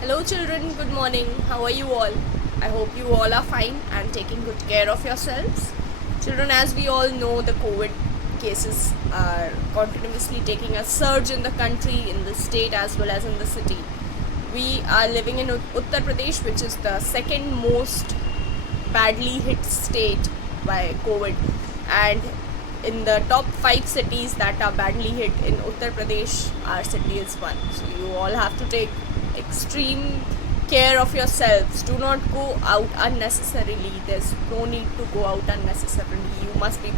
Hello children, good morning. How are you all? I hope you all are fine and taking good care of yourselves. Children, as we all know, the COVID cases are continuously taking a surge in the country, in the state as well as in the city. We are living in Uttar Pradesh, which is the second most badly hit state by COVID, and in the top 5 cities that are badly hit in Uttar Pradesh, our city is one. So you all have to take extreme care of yourselves. Do not go out unnecessarily. There's no need to go out unnecessarily. You must be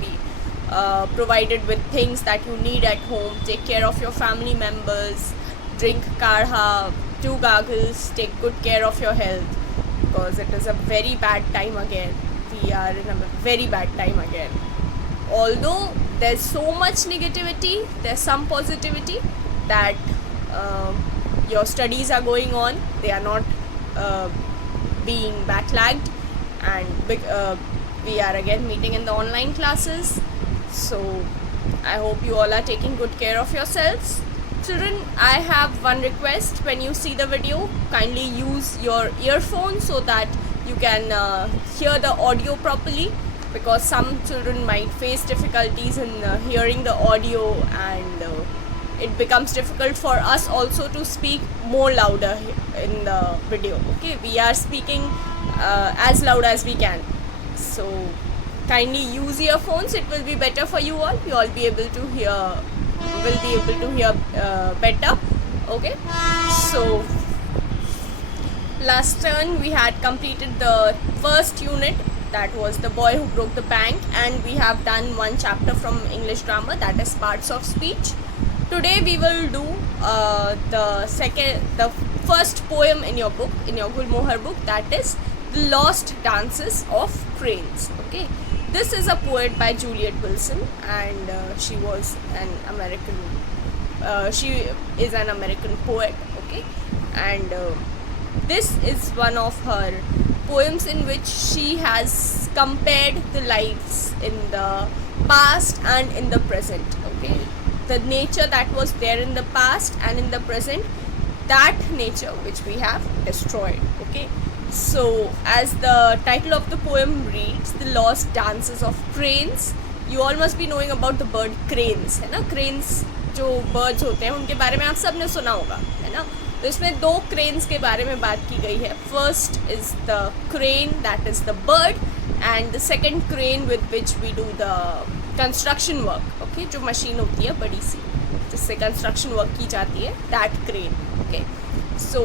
provided with things that you need at home. Take care of your family members. Drink kadha, do gargles. Take good care of your health, because it is a very bad time again. We are in a very bad time again. Although there's so much negativity, there's some positivity that your studies are going on. They are not being backlogged, and we are again meeting in the online classes. So I hope you all are taking good care of yourselves. Children, I have one request. When you see the video, kindly use your earphones so that you can hear the audio properly, because some children might face difficulties in hearing the audio, and it becomes difficult for us also to speak more louder in the video. Okay, we are speaking as loud as we can, so kindly use earphones. It will be better for you all. You all be able to hear, better. Okay, so last turn we had completed the first unit, that was The Boy Who Broke the Bank, and we have done one chapter from English grammar, that is Parts of Speech. Today we will do the first poem in your book, in your Gulmohar book, that is The Lost Dances of Cranes. Okay, this is a poet by Juliet Wilson, and she was an American. She is an American poet. Okay, and this is one of her poems in which she has compared the lives in the past and in the present. Okay, the nature that was there in the past and in the present, that nature which we have destroyed. Okay, so as the title of the poem reads, The Lost Dances of Cranes. You all must be knowing about the bird cranes, है ना. Cranes जो birds होते हैं उनके बारे में आप सब ने सुना होगा, है ना. तो इसमें दो क्रेन्स के बारे में बात की गई है. First is the crane that is the bird, and the second crane with which we do the construction work. Okay, जो मशीन होती है बड़ी सी जिससे कंस्ट्रक्शन वर्क की जाती है, that crane. Okay, so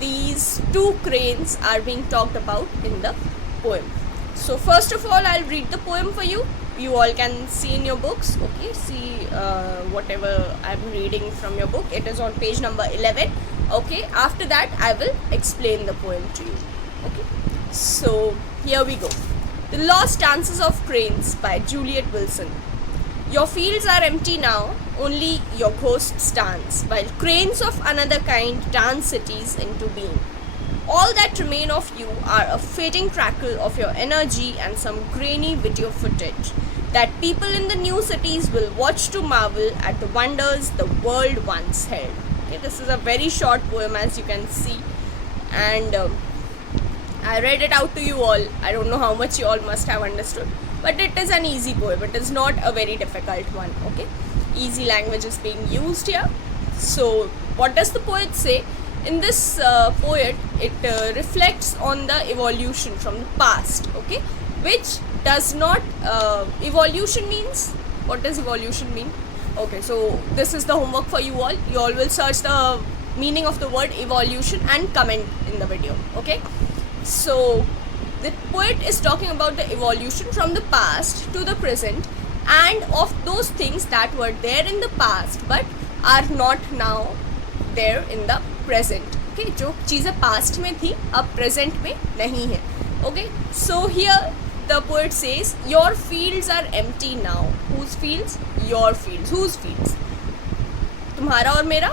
these two cranes are being talked about in the poem. So first of all, I'll read the poem for you. You all can see in your books. Okay, see whatever I'm reading from your book. It is on page number 11. Okay, after that I will explain the poem to you. Okay, so here we go. The Lost Dances of Cranes by Juliet Wilson. Your fields are empty now, only your ghost stands, while cranes of another kind dance cities into being. All that remain of you are a fading crackle of your energy and some grainy video footage that people in the new cities will watch to marvel at the wonders the world once held. Okay, this is a very short poem, as you can see, and I read it out to you all. I don't know how much you all must have understood, but it is an easy poem. It is not a very difficult one. Okay, easy language is being used here. So what does the poet say? In this poet, it reflects on the evolution from the past. Okay, which does not evolution means, what does evolution mean? Okay, so this is the homework for you all. You all will search the meaning of the word evolution and comment in the video. Okay, so the poet is talking about the evolution from the past to the present, and of those things that were there in the past but are not now there in the present. Okay, जो चीज़ें past में थी अब present में नहीं है. Okay, so here the poet says, your fields are empty now. Whose fields? Your fields. Whose fields? तुम्हारा और मेरा?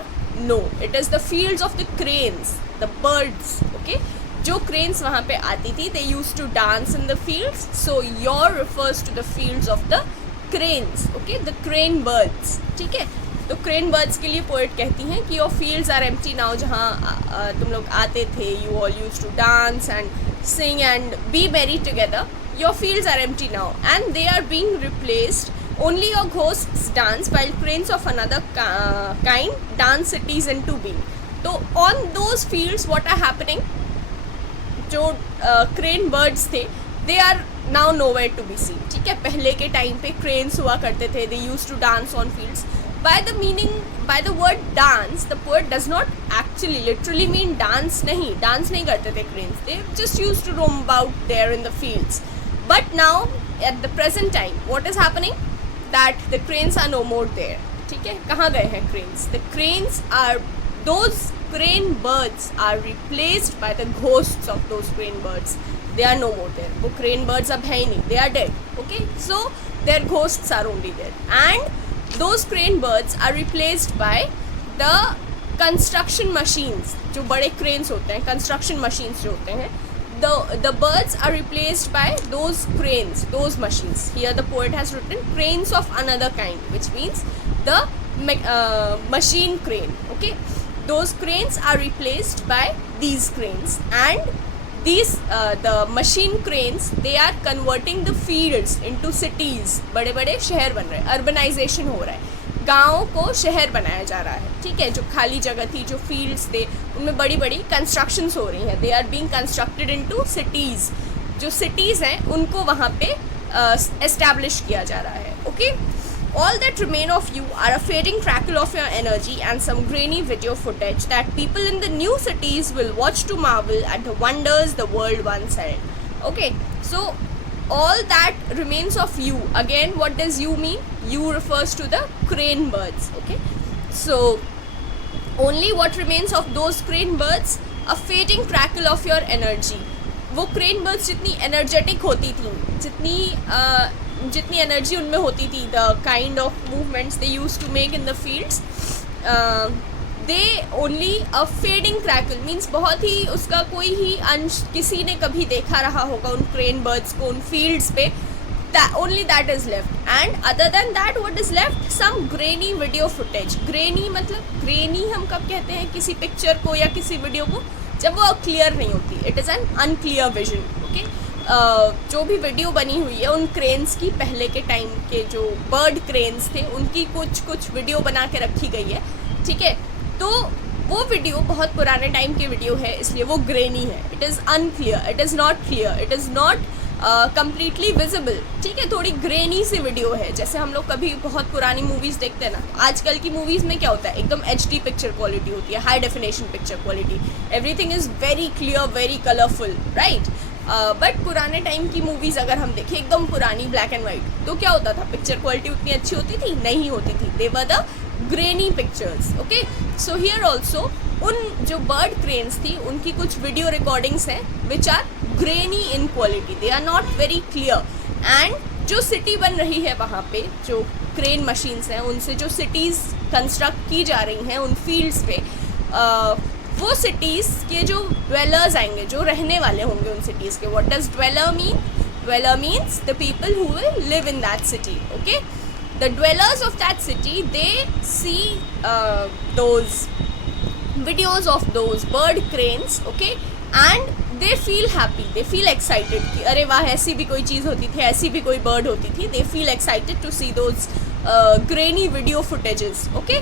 No, it is the fields of the cranes, the birds. Okay, जो cranes वहाँ पे आती थी, they used to dance in the fields. So your refers to the fields of the cranes. Okay, the crane birds. ठीक है, तो crane birds के लिए पोएट कहती हैं कि your fields are empty now, जहाँ तुम लोग आते थे, you all use to dance and sing and be merry together. Your fields are empty now and they are being replaced. Only your ghosts dance while cranes of another kind dance cities into being. So on those fields what are happening? जो crane birds थे they are now nowhere to be seen. ठीक है, पहले के time पे cranes हुआ करते थे, they used to dance on fields. By the word dance, the poet does not actually literally mean dance नहीं करते थे cranes. They just used to roam about there in the fields. But now, at the present time, what is happening? That the cranes are no more there. ठीक है, कहाँ गए हैं cranes? Those crane birds are replaced by the ghosts of those crane birds. They are no more there. वो crane birds अब है ही नहीं. They are dead. Okay, so their ghosts are only there. And those crane birds are replaced by the construction machines. जो बड़े cranes होते हैं, construction machines जो होते हैं, the birds are replaced by those cranes, those machines. Here the poet has written cranes of another kind, which means the machine crane. Okay, those cranes are replaced by these cranes, and these the machine cranes, they are converting the fields into cities. बड़े बड़े शहर बन रहे हैं, urbanisation हो रहा है, गाँव को शहर बनाया जा रहा है. ठीक है, जो खाली जगह थी, जो फील्ड्स थे, उनमें बड़ी बड़ी कंस्ट्रक्शंस हो रही हैं. They are being constructed into cities. जो सिटीज़ हैं उनको वहाँ पे एस्टैब्लिश किया जा रहा है. Okay, all that remain of you are a fading crackle of your energy and some grainy video footage that people in the new cities will watch to marvel at the wonders the world once had. Okay, so all that remains of you. Again, what does you mean? You refers to the crane birds. Okay, so only what remains of those crane birds, a fading crackle of your energy. वो crane birds जितनी energetic होती थी, जितनी energy उनमें होती थी, the kind of movements they use to make in the fields, they only a fading crackle means बहुत ही उसका कोई ही अंश किसी ने कभी देखा रहा होगा उन क्रेन बर्ड्स को उन फील्ड्स पे. Only that is left. And other than that what is left? Some grainy video footage. Grainy मतलब ग्रेनी हम कब कहते हैं किसी पिक्चर को या किसी वीडियो को? जब वो क्लियर नहीं होती. It is an unclear vision. Okay, जो भी वीडियो बनी हुई है उन क्रेन्स की, पहले के टाइम के जो बर्ड क्रेन्स थे उनकी कुछ वीडियो बना के रखी गई है. ठीक है, तो वो वीडियो बहुत पुराने टाइम की वीडियो है, इसलिए वो ग्रेनी है. It is unclear, it is not clear, it is not completely visible. ठीक है, थोड़ी ग्रेनी सी वीडियो है. जैसे हम लोग कभी बहुत पुरानी मूवीज़ देखते हैं ना, आजकल की मूवीज़ में क्या होता है, एकदम HD पिक्चर क्वालिटी होती है, high definition picture quality, everything is very clear, very colourful, right. But पुराने टाइम की मूवीज़ अगर हम देखें एकदम पुरानी ब्लैक एंड वाइट, तो क्या होता था, पिक्चर क्वालिटी उतनी अच्छी होती थी नहीं होती थी. They were the grainy pictures. Okay, so here also उन जो बर्ड क्रेन्स थी उनकी कुछ वीडियो रिकॉर्डिंग्स हैं which are grainy in quality, they are not very clear. And जो सिटी बन रही है वहाँ पे, जो क्रेन मशीन्स हैं उनसे जो सिटीज़ कंस्ट्रक्ट की जा रही हैं उन फील्ड्स पे, वो सिटीज़ के जो ड्वेलर्स आएंगे, जो रहने वाले होंगे उन सिटीज़ के. What does dweller mean? Dweller means the people who will live in that city. Okay, the dwellers of that city, they see those videos of those bird cranes. Okay, and they feel happy, they feel excited कि अरे वाह ऐसी भी कोई चीज़ होती थी, ऐसी भी कोई bird होती थी. They feel excited to see those grainy video footages. Okay,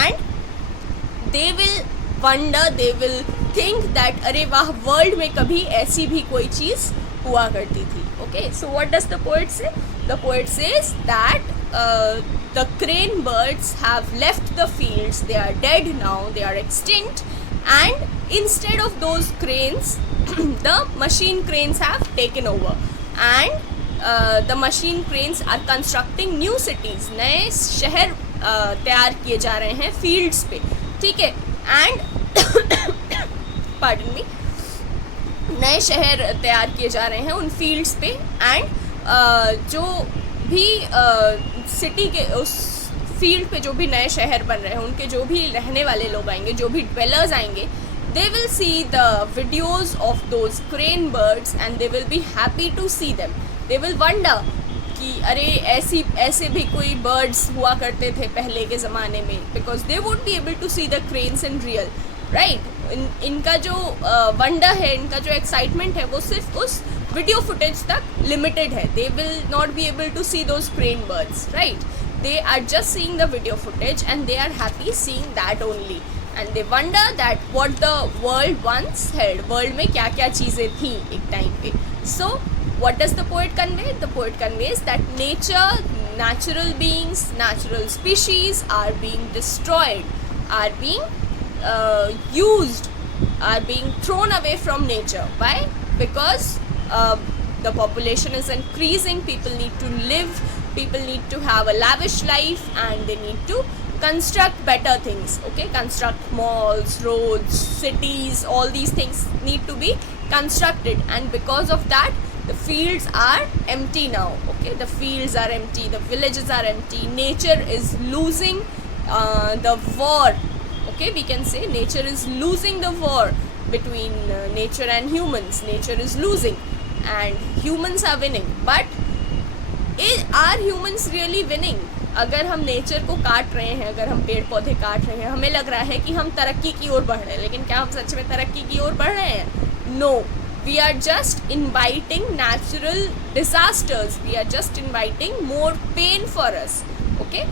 and they will wonder, they will think that अरे वाह वर्ल्ड में कभी ऐसी भी कोई चीज़ हुआ करती थी. Okay, so what does the poet say? The poet says that the crane birds have left the fields, they are dead now, they are extinct, and instead of those cranes the machine cranes have taken over, and the machine cranes are constructing new cities. नए शहर तैयार किए जा रहे हैं fields पे. ठीक है, and pardon me, नए शहर तैयार किए जा रहे हैं उन फील्ड्स पे. एंड जो भी सिटी के उस फील्ड पे जो भी नए शहर बन रहे हैं उनके जो भी रहने वाले लोग आएंगे, जो भी ड्वेलर्स आएंगे, they will see the videos of those crane birds and they will be happy to see them. They will wonder कि अरे ऐसे भी कोई बर्ड्स हुआ करते थे पहले के ज़माने में, because they would be able to see the cranes in real, right. इनका जो वंडर है, इनका जो एक्साइटमेंट है, वो सिर्फ उस वीडियो फुटेज तक लिमिटेड है. They will not be able to see those crane birds, right? They are just seeing the video footage and they are happy seeing that only. And they wonder that what the world once held. World में क्या क्या चीज़ें थी एक time पे. So what does the poet convey? The poet conveys that nature, natural beings, natural species are being destroyed, are being used, are being thrown away from nature. Why? Because the population is increasing, people need to live, people need to have a lavish life, and they need to construct better things, okay? Construct malls, roads, cities, all these things need to be constructed, and because of that the fields are empty now, okay? The fields are empty, the villages are empty, nature is losing the war, okay? We can say nature is losing the war between nature and humans. Nature is losing and humans are winning, but are humans really winning? अगर हम nature को काट रहे हैं, अगर हम पेड़ पौधे काट रहे हैं, हमें लग रहा है कि हम तरक्की की ओर बढ़ रहे हैं, लेकिन क्या हम सच में तरक्की की ओर बढ़ रहे हैं? No, we are just inviting natural disasters, we are just inviting more pain for us, okay?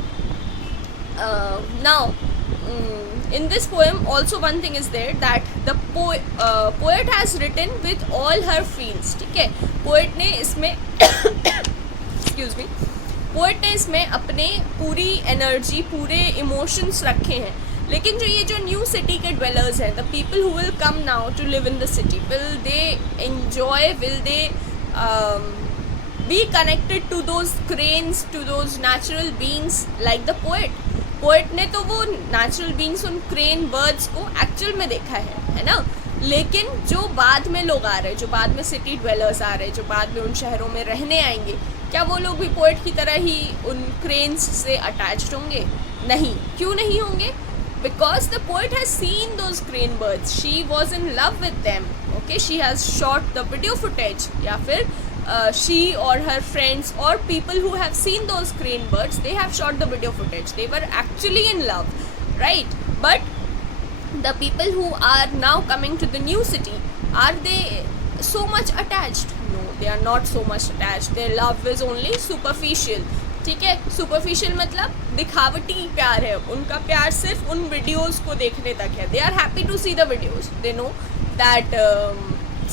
Now in this poem also one thing is there that the poet has written with all her feels, ठीक है? poet ने इसमें excuse me, poet ने इसमें अपने पूरी energy, पूरे emotions रखे हैं. लेकिन जो ये जो न्यू सिटी के dwellers हैं, the people who will come now to live in the city, will they enjoy, will they be connected to those cranes, to those natural beings like the poet? Poet ने तो वो natural beings, उन crane birds को actual में देखा है ना? लेकिन जो बाद में लोग आ रहे हैं, जो बाद में सिटी ड्वेलर्स आ रहे हैं, जो बाद में उन शहरों में रहने आएंगे, क्या वो लोग भी पोएट की तरह ही उन क्रेन्स से अटैच्ड होंगे? नहीं. क्यों नहीं होंगे? Because the poet has seen those crane birds, she was in love with them, okay? She has shot the video footage, या फिर she or her friends or people who have seen those crane birds, they have shot the video footage, they were actually in love, right? But the people who are now coming to the new city, are they so much attached? No, they are not so much attached. Their love is only superficial, ठीक है? superficial मतलब दिखावटी प्यार है. उनका प्यार सिर्फ उन videos को देखने तक है. they are happy to see the videos, they know that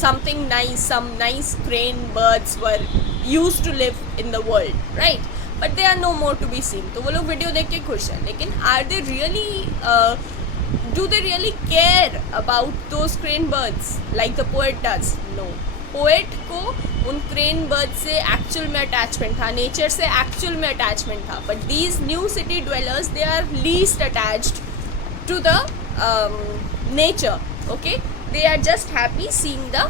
something nice, some nice crane birds were used to live in the world, right? But they are no more to be seen. तो वो लोग video देख के खुश हैं, लेकिन are they really do they really care about those crane birds like the poet does? No. poet को उन crane birds से actual में attachment था, nature से actual में attachment था, but these new city dwellers, they are least attached to the nature, okay? They are just happy seeing the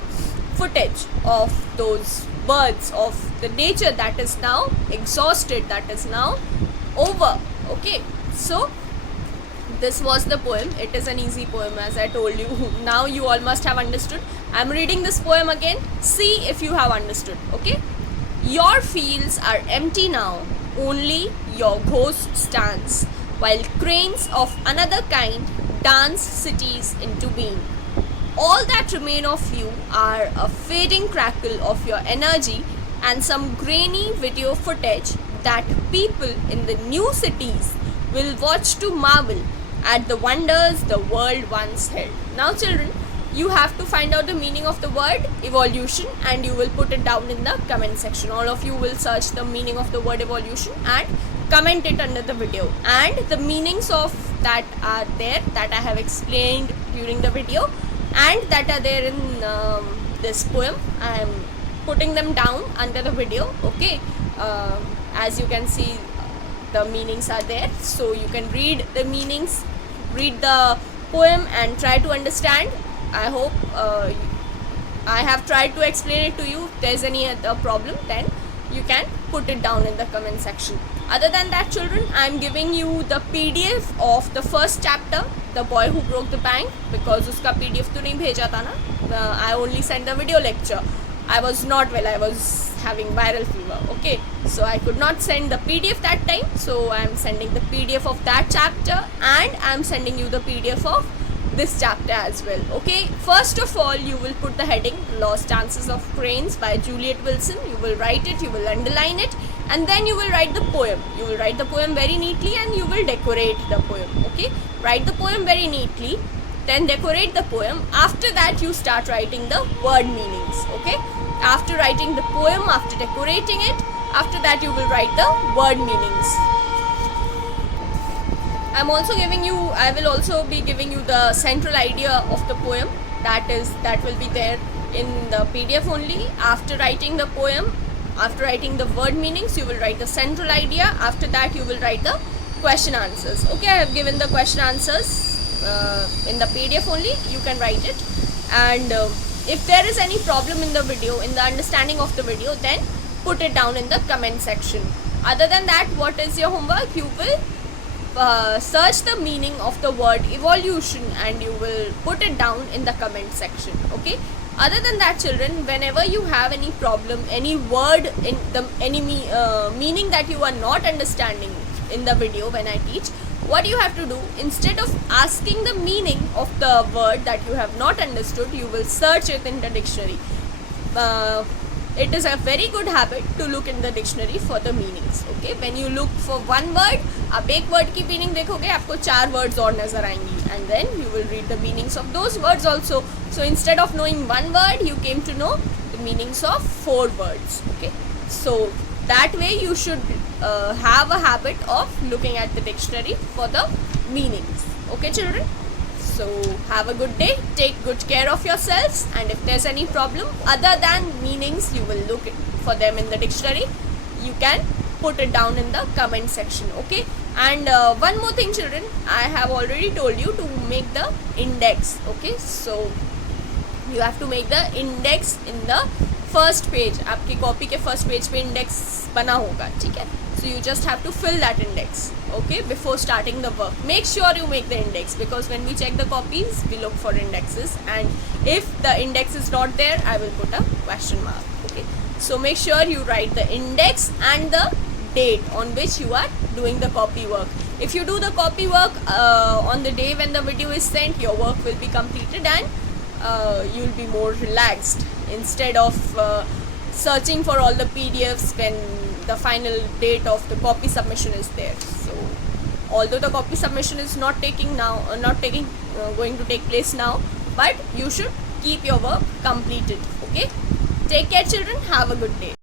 footage of those birds, of the nature that is now exhausted, that is now over, okay? So this was the poem. It is an easy poem, as I told you. Now you all must have understood. I am reading this poem again. See if you have understood, okay? Your fields are empty now, only your ghost stands, while cranes of another kind dance cities into being. All that remain of you are a fading crackle of your energy and some grainy video footage that people in the new cities will watch to marvel at the wonders the world once held. Now children, you have to find out the meaning of the word evolution and you will put it down in the comment section. All of you will search the meaning of the word evolution and comment it under the video. And the meanings of that are there, that I have explained during the video, and that are there in this poem. I am putting them down under the video, okay? As you can see, the meanings are there, so you can read the meanings, read the poem and try to understand. I hope I have tried to explain it to you. If there's any other problem, then you can put it down in the comment section. Other than that children, I am giving you the PDF of the first chapter, The Boy Who Broke the Bank, because उसका PDF तो नहीं भेजा था ना. I only sent the video lecture. I was not well, I was having viral fever. Okay, so I could not send the PDF that time, so I am sending the PDF of that chapter, and I am sending you the PDF of this chapter as well. Okay, first of all you will put the heading Lost Dances of Cranes by Juliet Wilson. You will write it, you will underline it, and then you will write the poem. You will write the poem very neatly and you will decorate the poem. Okay, write the poem very neatly, then decorate the poem. After that you start writing the word meanings. Okay, after writing the poem, after decorating it, after that you will write the word meanings. I will also be giving you the central idea of the poem, that will be there in the PDF only. After writing the poem, after writing the word meanings, you will write the central idea. After that you will write the question answers. Okay, I have given the question answers in the PDF only, you can write it. And if there is any problem in the video, in the understanding of the video, then put it down in the comment section. Other than that, what is your homework? You will search the meaning of the word evolution and you will put it down in the comment section. Okay, other than that children, whenever you have any problem, any word in the meaning that you are not understanding in the video when I teach, what you have to do, instead of asking the meaning of the word that you have not understood, you will search it in the dictionary. It is a very good habit to look in the dictionary for the meanings. Okay, when you look for one word, आप एक word की meaning देखोगे, आपको 4 words और नजर आएंगी, and then you will read the meanings of those words also. So instead of knowing one word, you came to know the meanings of 4 words. Okay, so that way you should have a habit of looking at the dictionary for the meanings. Okay children, so have a good day, take good care of yourselves, and if there's any problem other than meanings, you will look for them in the dictionary. You can put it down in the comment section. Okay, and one more thing children, I have already told you to make the index. Okay, so you have to make the index in the first page. आपकी copy के first page पे index बना होगा, ठीक है. So you just have to fill that index, okay, before starting the work. Make sure you make the index, because when we check the copies, we look for indexes, and if the index is not there, I will put a question mark. Okay, so make sure you write the index and the date on which you are doing the copy work. If you do the copy work on the day when the video is sent, your work will be completed and you will be more relaxed, instead of searching for all the PDFs when the final date of the copy submission is there. So although the copy submission is not going to take place now, but you should keep your work completed. Okay, take care children, have a good day.